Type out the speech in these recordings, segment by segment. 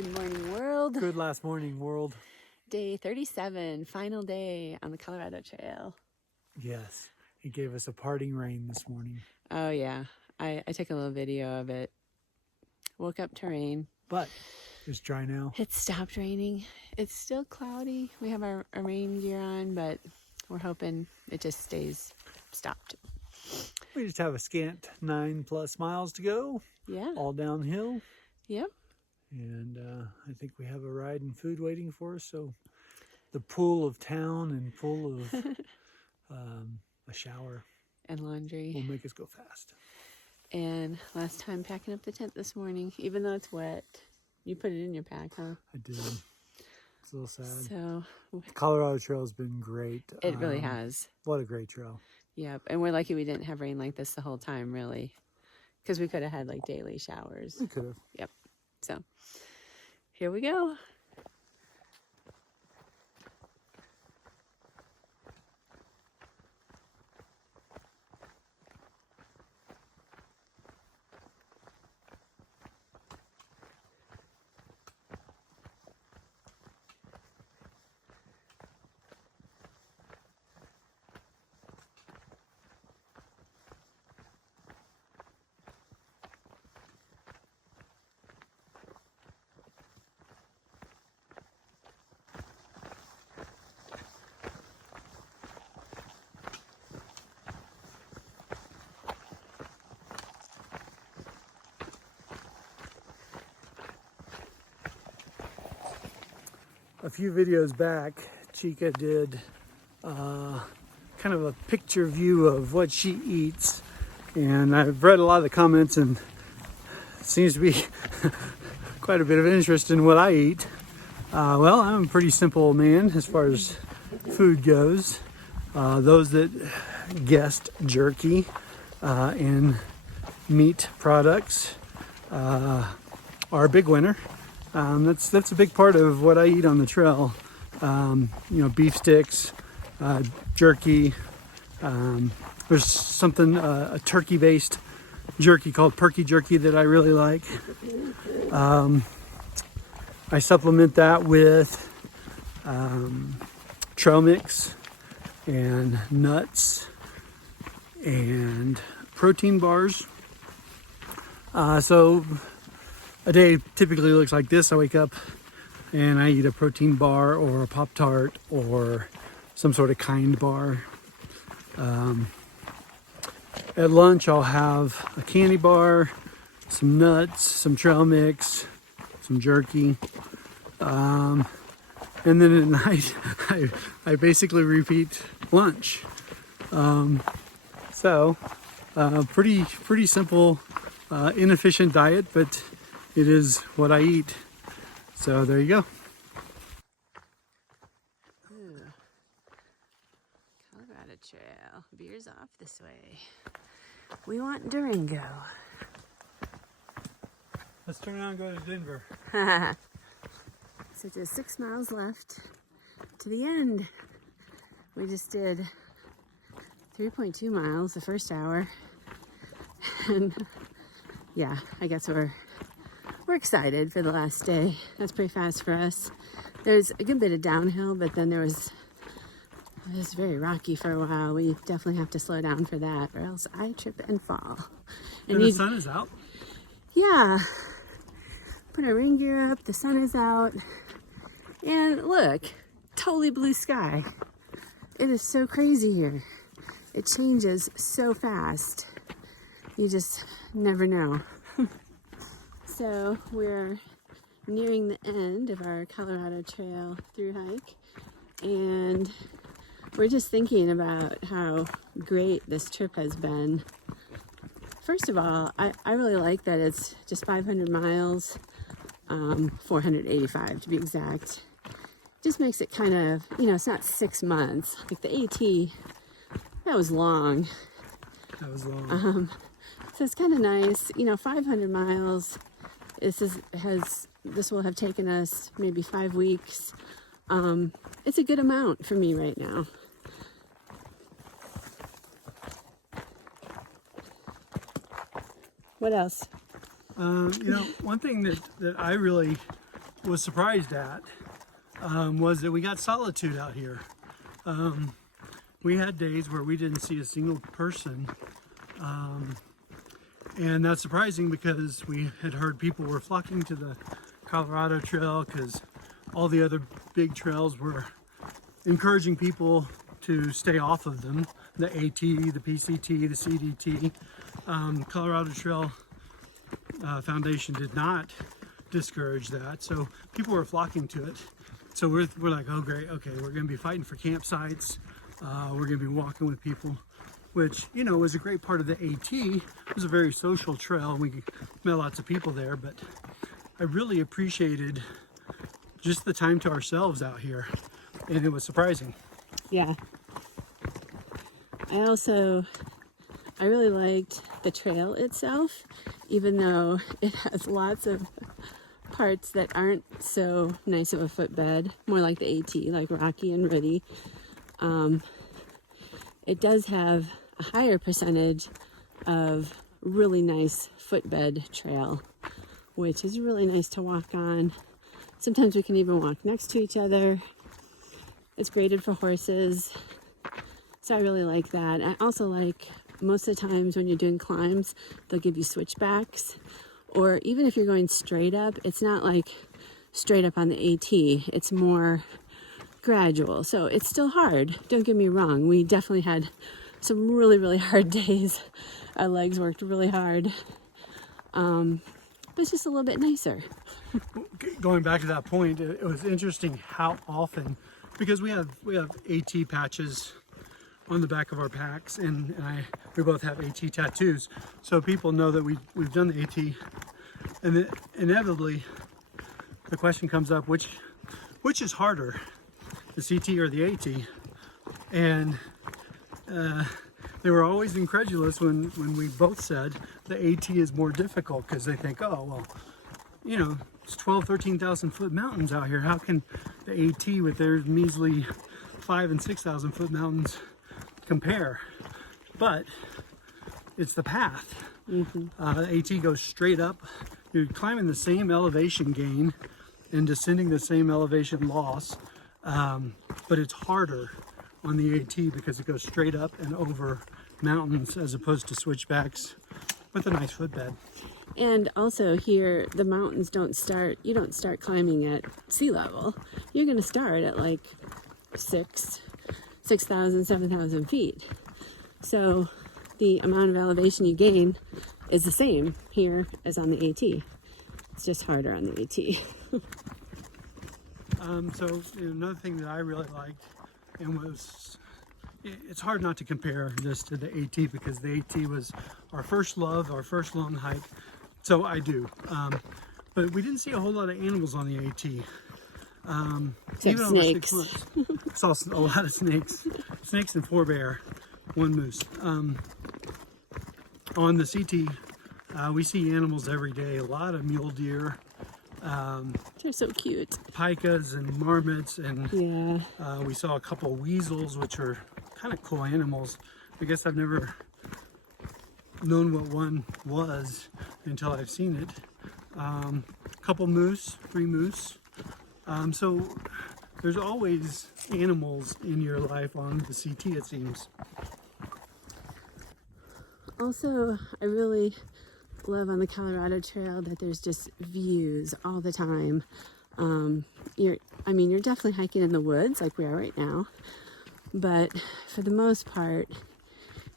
Good morning, world. Good last morning, world. Day 37, final day on the Colorado Trail. Yes, it gave us a parting rain this morning. Oh, yeah. I took a little video of it. Woke up to rain. But it's dry now. It stopped raining. It's still cloudy. We have our rain gear on, but we're hoping it just stays stopped. We just have a scant 9+ miles to go. Yeah. All downhill. Yep. And I think we have a ride and food waiting for us. So the pool of town and full of a shower And laundry. will make us go fast. And last time packing up the tent this morning, even though it's wet. You put it in your pack, huh? I did. It's a little sad. So The Colorado Trail has been great. it really has. What a great trail. Yep. And we're lucky we didn't have rain like this the whole time, really. Because we could have had like daily showers. We could have. Yep. So here we go. A few videos back, Chica did kind of a picture view of what she eats, and I've read a lot of the comments, and it seems to be quite a bit of interest in what I eat. Well, I'm a pretty simple man as far as food goes. Those that guessed jerky and meat products are a big winner. That's a big part of what I eat on the trail. Beef sticks, jerky. There's something, a turkey-based jerky called perky jerky that I really like. I supplement that with trail mix and nuts and protein bars. So a day typically looks like this. I wake up and I eat a protein bar or a Pop-Tart or some sort of Kind bar. At lunch I'll have a candy bar, some nuts, some trail mix, some jerky. And then at night I basically repeat lunch. Pretty simple, inefficient diet, but it is what I eat. So there you go. Ooh. Colorado Trail. Veers off this way. We want Durango. Let's turn around and go to Denver. So just 6 miles left to the end. We just did 3.2 miles the first hour. And yeah, I guess we're excited for the last day. That's pretty fast for us. There's a good bit of downhill, but then it was very rocky for a while. We definitely have to slow down for that, or else I trip and fall. And the sun is out? Yeah. Put our rain gear up, the sun is out. And look, totally blue sky. It is so crazy here. It changes so fast. You just never know. So we're nearing the end of our Colorado Trail Thru-Hike, and we're just thinking about how great this trip has been. First of all, I really like that it's just 500 miles, 485 to be exact. Just makes it kind of, it's not 6 months. Like the AT, that was long. That was long. So it's kind of nice, 500 miles. This will have taken us maybe 5 weeks. It's a good amount for me right now. What else? One thing that I really was surprised at was that we got solitude out here. We had days where we didn't see a single person, and that's surprising because we had heard people were flocking to the Colorado Trail because all the other big trails were encouraging people to stay off of them. The AT, the PCT, the CDT. Colorado Trail Foundation did not discourage that, so people were flocking to it. So we're like, oh great, okay, we're going to be fighting for campsites. We're going to be walking with people, which, you know, was a great part of the AT. It was a very social trail. We met lots of people there, but I really appreciated just the time to ourselves out here, and it was surprising. Yeah. I really liked the trail itself, even though it has lots of parts that aren't so nice of a footbed, more like the AT, like rocky and rooty. It does have a higher percentage of really nice footbed trail, which is really nice to walk on. Sometimes we can even walk next to each other. It's graded for horses, so I really like that. I also like most of the times when you're doing climbs, they'll give you switchbacks, or even if you're going straight up, it's not like straight up on the AT, it's more gradual. So it's still hard, don't get me wrong. We definitely had some really, really hard days. Our legs worked really hard, but it's just a little bit nicer. Going back to that point, it was interesting how often, because we have AT patches on the back of our packs, and we both have AT tattoos, so people know that we've done the AT, and then inevitably the question comes up, which is harder, the CT or the AT? And they were always incredulous when we both said the AT is more difficult, because they think, oh well, you know, it's 13,000 foot mountains out here, how can the AT with their measly 5,000 and 6,000 foot mountains compare? But it's the path. The AT goes straight up. You're climbing the same elevation gain and descending the same elevation loss, but it's harder on the AT because it goes straight up and over mountains as opposed to switchbacks with a nice footbed. And also here, the mountains you don't start climbing at sea level. You're going to start at like 6,000, 7,000 feet. So the amount of elevation you gain is the same here as on the AT. It's just harder on the AT. So another thing that I really liked, and it's hard not to compare this to the AT because the AT was our first love, our first long hike. So I do. But we didn't see a whole lot of animals on the AT. Even over 6 months. Saw a lot of snakes. Snakes and 4 bear, 1 moose. On the CT, we see animals every day. A lot of mule deer. They're so cute. Pikas and marmots, and yeah. We saw a couple weasels, which are kind of cool animals. I guess I've never known what one was until I've seen it. Couple moose, 3 moose. So there's always animals in your life on the CT, it seems. Also, I really love on the Colorado Trail that there's just views all the time. You're definitely hiking in the woods like we are right now, but for the most part,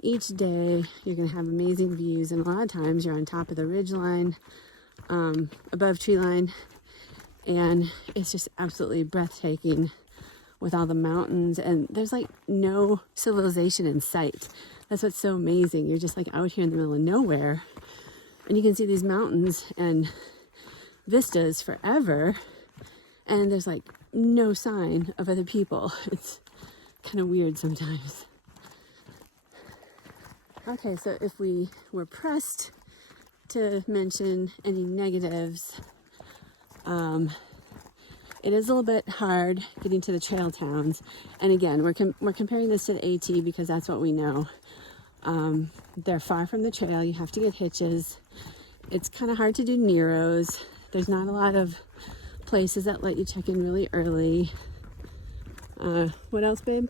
each day you're going to have amazing views, and a lot of times you're on top of the ridge line, above tree line, and it's just absolutely breathtaking with all the mountains, and there's like no civilization in sight. That's what's so amazing. You're just like out here in the middle of nowhere, and you can see these mountains and vistas forever, and there's like no sign of other people. It's kind of weird sometimes. Okay, so if we were pressed to mention any negatives, it is a little bit hard getting to the trail towns. And again, we're comparing this to the AT because that's what we know. They're far from the trail. You have to get hitches. It's kind of hard to do Neros. There's not a lot of places that let you check in really early. What else, babe?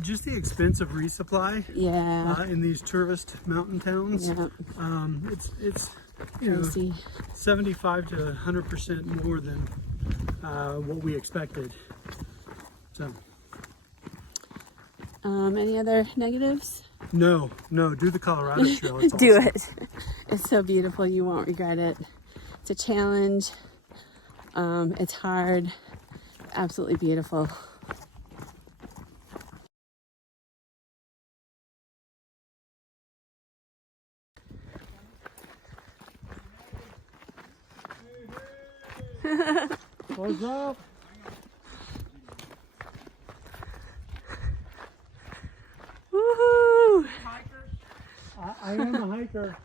Just the expense of resupply. Yeah. In these tourist mountain towns. Yeah. It's you know, Pricey. 75 to 100% more than what we expected. So. Any other negatives? No, do the Colorado Trail. It's Do awesome. it. It's so beautiful. You won't regret it. It's a challenge. It's hard. Absolutely beautiful. What's up? Woohoo! I am a hiker.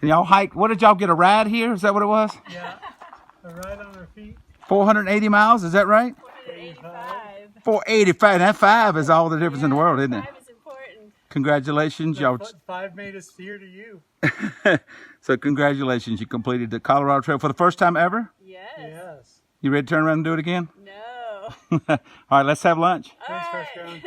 And y'all hike, what did y'all get, a ride here? Is that what it was? Yeah, a ride on our feet. 480 miles, is that right? 485. 485, that 5 is all the difference in the world, isn't it? 5 is important. Congratulations, y'all. 5 made us here to you. So congratulations, you completed the Colorado Trail for the first time ever? Yes. Yes. You ready to turn around and do it again? No. All right, let's have lunch. Thanks, Fresh Ground.